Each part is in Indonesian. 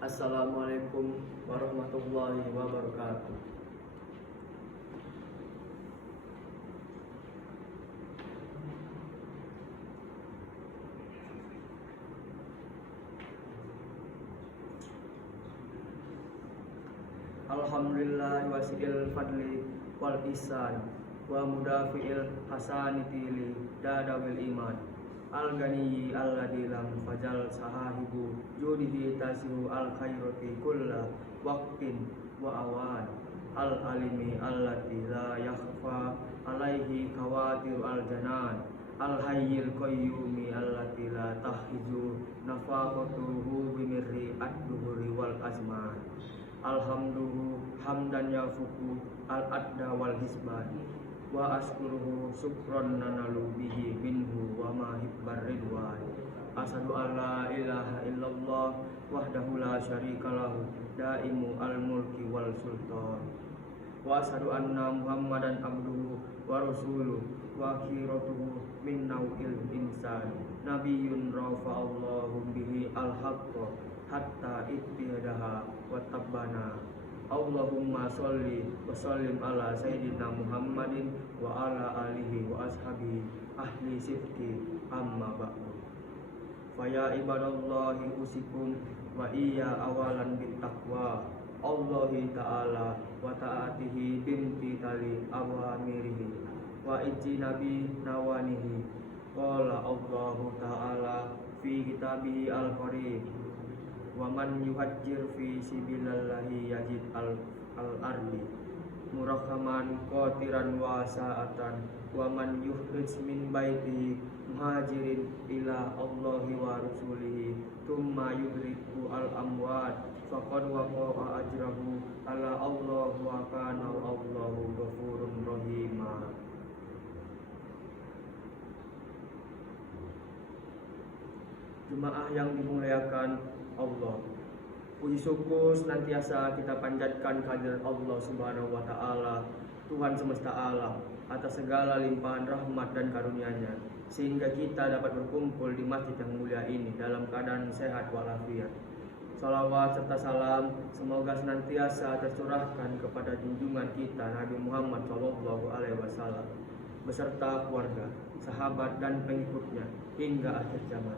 Assalamualaikum warahmatullahi wabarakatuh. Alhamdulillah wasi'il fadli wal ihsan wa mudafi'il hasaniti li dadawil iman al-ghani alladzi lam fajal sahahibu judihi tasihu al-khairati kulla waqtin wa awan al-alimi allati la yakhfa alaihi khawatir al-janan al-hayyil qayyumi allati la tahiju nafaqatuhu bimirri ad-duhuri wal azman. Alhamdulillah hamdan yafuku al-adda wal hisban wa askuruhu syukran nanalu bihi minhu wa ma hibbar ridwan. Asyhadu an la ilaha illallah wahdahu la syarika lahu daimu al-mulki wal sultan wa asyhadu anna muhammadan abduhu wa rasuluhu wa akhiratuhu min nau'il insan nabiyyun rafa'allahu bihi al-haqqa hatta ittihadaha wa tabbana. Allahumma sholli wa sallim ala sayyidina Muhammadin wa ala alihi wa ashabihi ahli sidqi amma ba'du. Faya ibadallahi usikum wa iya awalan bittaqwa Allahi ta'ala wa ta'atihi bimtithali awamirihi wa ijtinabi nawanihi. Qala Allahu ta'ala fi kitabihi al-karim wa man yuhajjir fi sabilillahi yajid al-ardi murakhaman qatiran wa sa'atan wa man yuhrij min baitihi muhajirin ila Allahi wa rasulihi thumma yudriku al-amwat faqad waqa'a ajrahu ala Allah wa kana Allahu ghafurur rahima. Jemaah yang dimuliakan Allah, puji syukur senantiasa kita panjatkan kehadirat Allah Subhanahu wa taala, Tuhan semesta alam, atas segala limpahan rahmat dan karunia-Nya sehingga kita dapat berkumpul di masjid yang mulia ini dalam keadaan sehat walafiat. Salawat serta salam semoga senantiasa tercurahkan kepada junjungan kita Nabi Muhammad SAW beserta keluarga, sahabat dan pengikutnya hingga akhir zaman.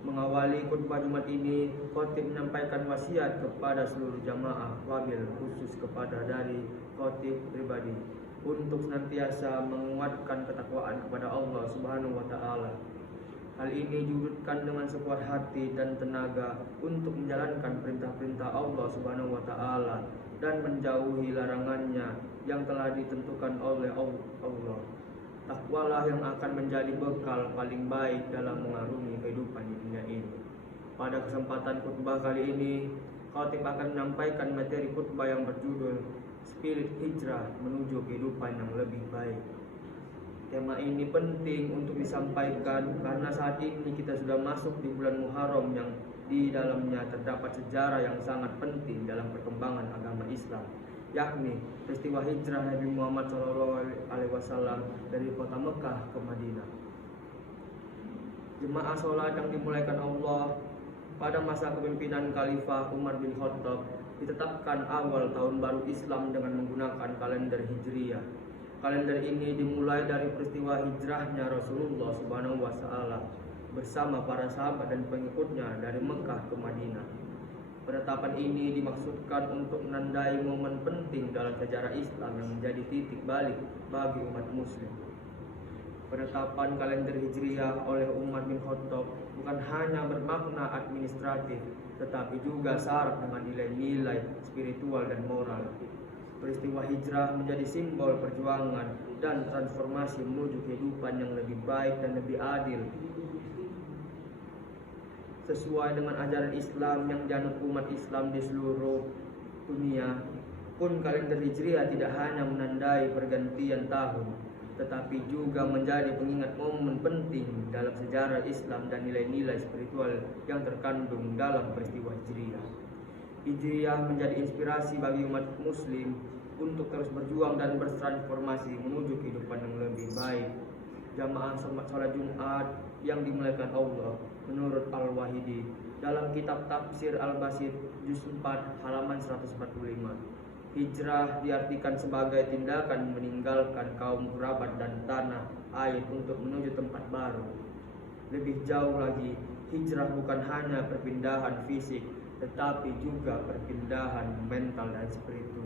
Mengawali khutbah Jumat ini, khotib menyampaikan wasiat kepada seluruh jamaah, wabil khusus kepada dari khotib pribadi untuk senantiasa menguatkan ketakwaan kepada Allah Subhanahu wa taala. Hal ini diwujudkan dengan sekuat hati dan tenaga untuk menjalankan perintah-perintah Allah Subhanahu wa taala dan menjauhi larangannya yang telah ditentukan oleh Allah. Takwalah yang akan menjadi bekal paling baik dalam mengarungi kehidupan di dunia ini. Pada kesempatan khutbah kali ini, khatib akan menyampaikan materi khutbah yang berjudul Spirit Hijrah Menuju Kehidupan yang Lebih Baik. Tema ini penting untuk disampaikan karena saat ini kita sudah masuk di bulan Muharram yang di dalamnya terdapat sejarah yang sangat penting dalam perkembangan agama Islam, yakni peristiwa hijrah Nabi Muhammad SAW dari kota Mekah ke Madinah. Jemaah sholat yang dimuliakan Allah, pada masa kepemimpinan Khalifah Umar bin Khattab ditetapkan awal tahun baru Islam dengan menggunakan kalender Hijriyah. Kalender ini dimulai dari peristiwa hijrahnya Rasulullah SAW bersama para sahabat dan pengikutnya dari Mekah ke Madinah. Penetapan ini dimaksudkan untuk menandai momen penting dalam sejarah Islam yang menjadi titik balik bagi umat muslim. Penetapan kalender Hijriyah oleh Umar bin Khattab bukan hanya bermakna administratif, tetapi juga syarat dengan nilai-nilai spiritual dan moral. Peristiwa hijrah menjadi simbol perjuangan dan transformasi menuju kehidupan yang lebih baik dan lebih adil. Sesuai dengan ajaran Islam yang dianut umat Islam di seluruh dunia, pun kalender Hijriah tidak hanya menandai pergantian tahun, tetapi juga menjadi pengingat momen penting dalam sejarah Islam dan nilai-nilai spiritual yang terkandung dalam peristiwa Hijriah. Hijriah menjadi inspirasi bagi umat muslim untuk terus berjuang dan bertransformasi menuju kehidupan yang lebih baik. Jamaah sholat Jumat yang dimuliakan Allah, menurut Al-Wahidi, dalam kitab Tafsir Al-Basit juz 4 halaman 145. Hijrah diartikan sebagai tindakan meninggalkan kaum kerabat dan tanah air untuk menuju tempat baru. Lebih jauh lagi, hijrah bukan hanya perpindahan fisik, tetapi juga perpindahan mental dan spiritual.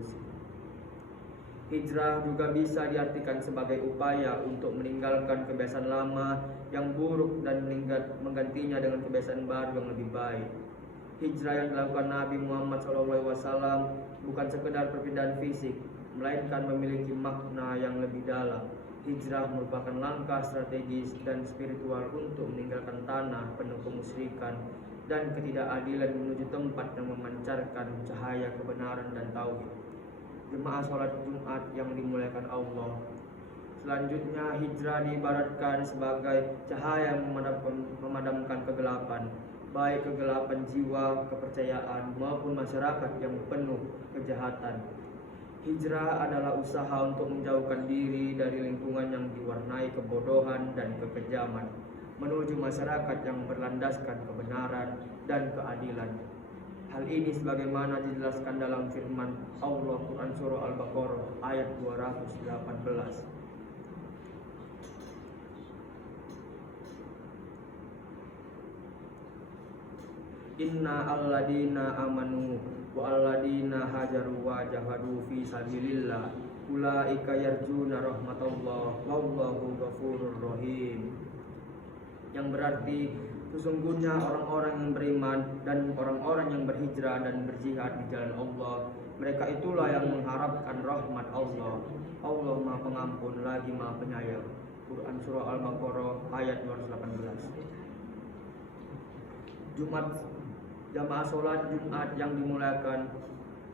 Hijrah juga bisa diartikan sebagai upaya untuk meninggalkan kebiasaan lama yang buruk dan menggantinya dengan kebiasaan baru yang lebih baik. Hijrah yang dilakukan Nabi Muhammad SAW bukan sekedar perpindahan fisik, melainkan memiliki makna yang lebih dalam. Hijrah merupakan langkah strategis dan spiritual untuk meninggalkan tanah penuh kemusyrikan dan ketidakadilan menuju tempat yang memancarkan cahaya kebenaran dan tauhid. Jemaah sholat Jumat yang dimuliakan Allah, selanjutnya hijrah diibaratkan sebagai cahaya yang memadamkan kegelapan, baik kegelapan jiwa, kepercayaan, maupun masyarakat yang penuh kejahatan. Hijrah adalah usaha untuk menjauhkan diri dari lingkungan yang diwarnai kebodohan dan kekejaman, menuju masyarakat yang berlandaskan kebenaran dan keadilan. Hal ini sebagaimana dijelaskan dalam firman Allah Quran Surah Al-Baqarah ayat 218. Inna alladina amanu wa alladina hajaru wa jahadu fi sabilillah ulaika yarjuna rahmatullah wallahu ghafurur rahim. Yang berarti sesungguhnya orang-orang yang beriman dan orang-orang yang berhijrah dan berjihad di jalan Allah, mereka itulah yang mengharapkan rahmat Allah. Allah Maha Pengampun lagi Maha Penyayang. Quran Surah Al-Baqarah ayat 218. Jamaah sholat Jumat yang dimuliakan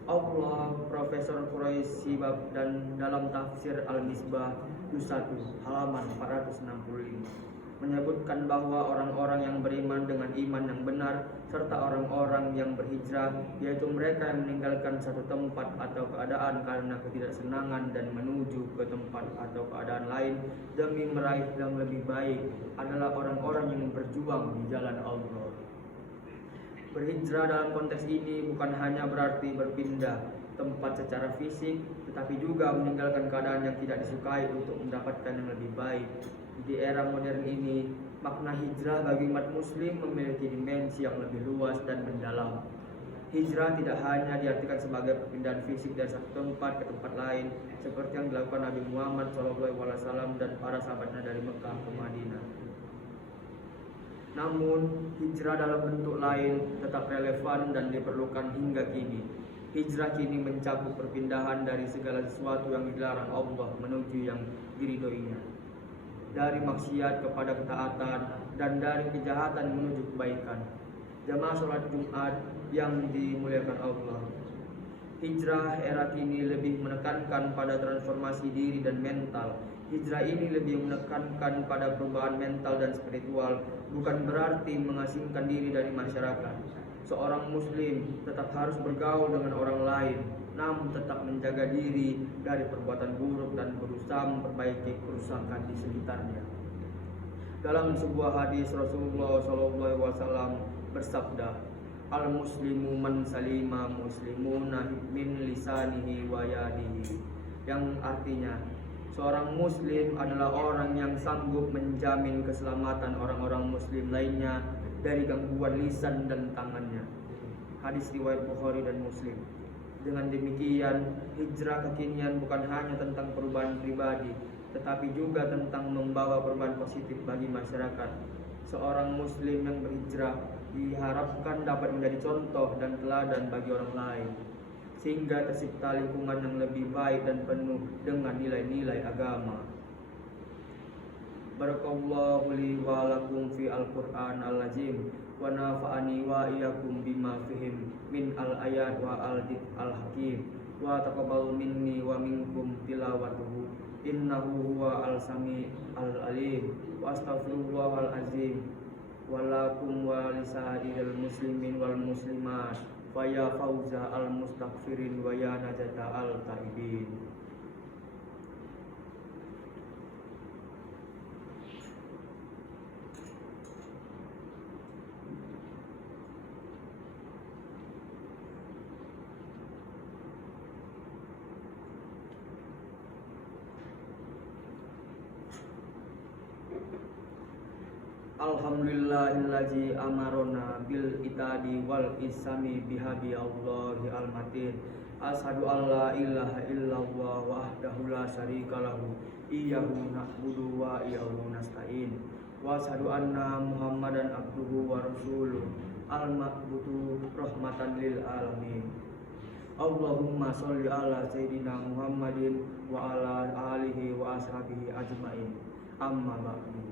Allah, Profesor Quraisy Shibab dan dalam tafsir Al-Misbah juz 1 halaman 465 menyebutkan bahwa orang-orang yang beriman dengan iman yang benar serta orang-orang yang berhijrah, yaitu mereka yang meninggalkan satu tempat atau keadaan karena ketidaksenangan dan menuju ke tempat atau keadaan lain demi meraih yang lebih baik, adalah orang-orang yang berjuang di jalan Allah. Berhijrah dalam konteks ini bukan hanya berarti berpindah tempat secara fisik, tetapi juga meninggalkan keadaan yang tidak disukai untuk mendapatkan yang lebih baik. Di era modern ini, makna hijrah bagi umat muslim memiliki dimensi yang lebih luas dan mendalam. Hijrah tidak hanya diartikan sebagai perpindahan fisik dari satu tempat ke tempat lain, seperti yang dilakukan Nabi Muhammad SAW dan para sahabatnya dari Mekah ke Madinah. Namun, hijrah dalam bentuk lain tetap relevan dan diperlukan hingga kini. Hijrah kini mencakup perpindahan dari segala sesuatu yang dilarang Allah menuju yang diridhoinya, dari maksiat kepada ketaatan dan dari kejahatan menuju kebaikan. Jamaah sholat Jumat yang dimuliakan Allah, hijrah era kini lebih menekankan pada transformasi diri dan mental. Hijrah ini lebih menekankan pada perubahan mental dan spiritual, bukan berarti mengasingkan diri dari masyarakat. Seorang muslim tetap harus bergaul dengan orang lain, namun tetap menjaga diri dari perbuatan buruk dan berusaha memperbaiki kerusakan di sekitarnya. Dalam sebuah hadis Rasulullah SAW bersabda, "Al-muslimu man salima muslimuna min lisanihi wa yadihi," yang artinya seorang muslim adalah orang yang sanggup menjamin keselamatan orang-orang muslim lainnya dari gangguan lisan dan tangannya. Hadis riwayat Bukhari dan Muslim. Dengan demikian, hijrah kekinian bukan hanya tentang perubahan pribadi, tetapi juga tentang membawa perubahan positif bagi masyarakat. Seorang muslim yang berhijrah diharapkan dapat menjadi contoh dan teladan bagi orang lain, sehingga tercipta lingkungan yang lebih baik dan penuh dengan nilai-nilai agama. Barakallahu li wa lakum fi al-Qur'an al-azim wa nafa'ani wa iyyakum bima fihim min al-ayat wa al-dik al-hakim wa taqabbal minni wa minkum tilawatuhu innahu huwa al-sami al-alim wa astaghfirullahal azim wa lakum wa lisairil muslimin wal muslimat wa ya fauza al-mustaghfirin wa ya najata al-taibin. Alhamdulillahillazi amarona bil itadi wal isami bihabi Allahi al-matin. Ashadu an la ilaha illallah wahdahu la syarika lahu iyyahu na'budu wa iyyahu nasta'in. Wa ashadu anna Muhammadan abduhu wa rasuluh al-ma'budu rahmatan lil alamin. Allahumma sholli ala sayyidina Muhammadin wa ala alihi wa ashabihi ajmain. Amma ba'du.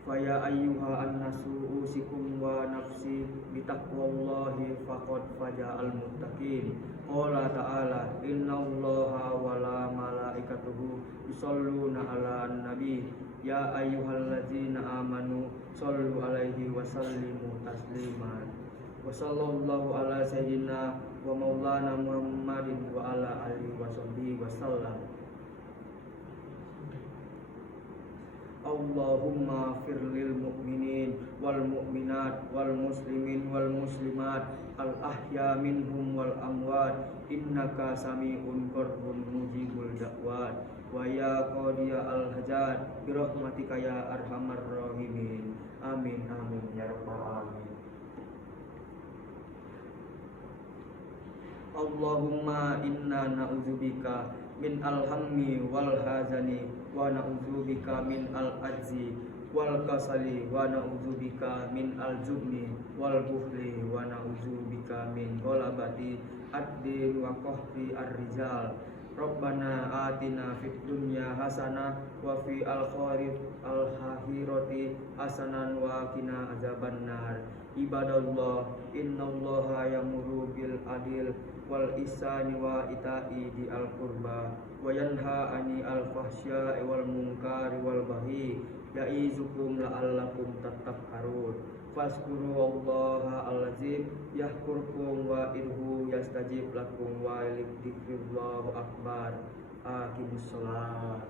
Faya ayyuha annasu usikum wa nafsi bitaqwallahi faqad faja'al muttaqin. Qala ta'ala innallaha wa la malaikatuhu yusholluna 'alan nabi ya ayyuhalladzina amanu shollu 'alaihi wa sallimu taslima. Wa sallallahu ala sayyidina wa maulana Muhammadin wa ala alihi wa sahbihi wa sallam. Allahumma firlil mu'minin wal mu'minat wal muslimin wal muslimat al ahya minhum wal amwat innaka sami'un qaribun mujibul da'wat wa ya qadiya al hajat bi rahmatika ya arhamar rahimin. Amin amin ya rabbal alamin. Allahumma inna na'udzubika min al-hammi wal hazani wa na'udzubika min al-ajzi wal kasali wa na'udzubika min al-jubni wal bukhli wa na'udzubika min ghalabati ad-din wa qahri ar-rijal. Rabbana atina fid dunya hasanah wa fi al-akhirati hasanan wa qina azabannar. Ibadallah innallaha ya'muru bil adil wal ihsani wa ita'i di al qurba wa yanha 'anil fahsya'i wal munkari wal baghi ya'izukum la'allakum tattaqun. Fazkurullaha al-azim yahkurkum wa idhu yastajib lakum wa lidzikrillahu akbar. Aqimussalat.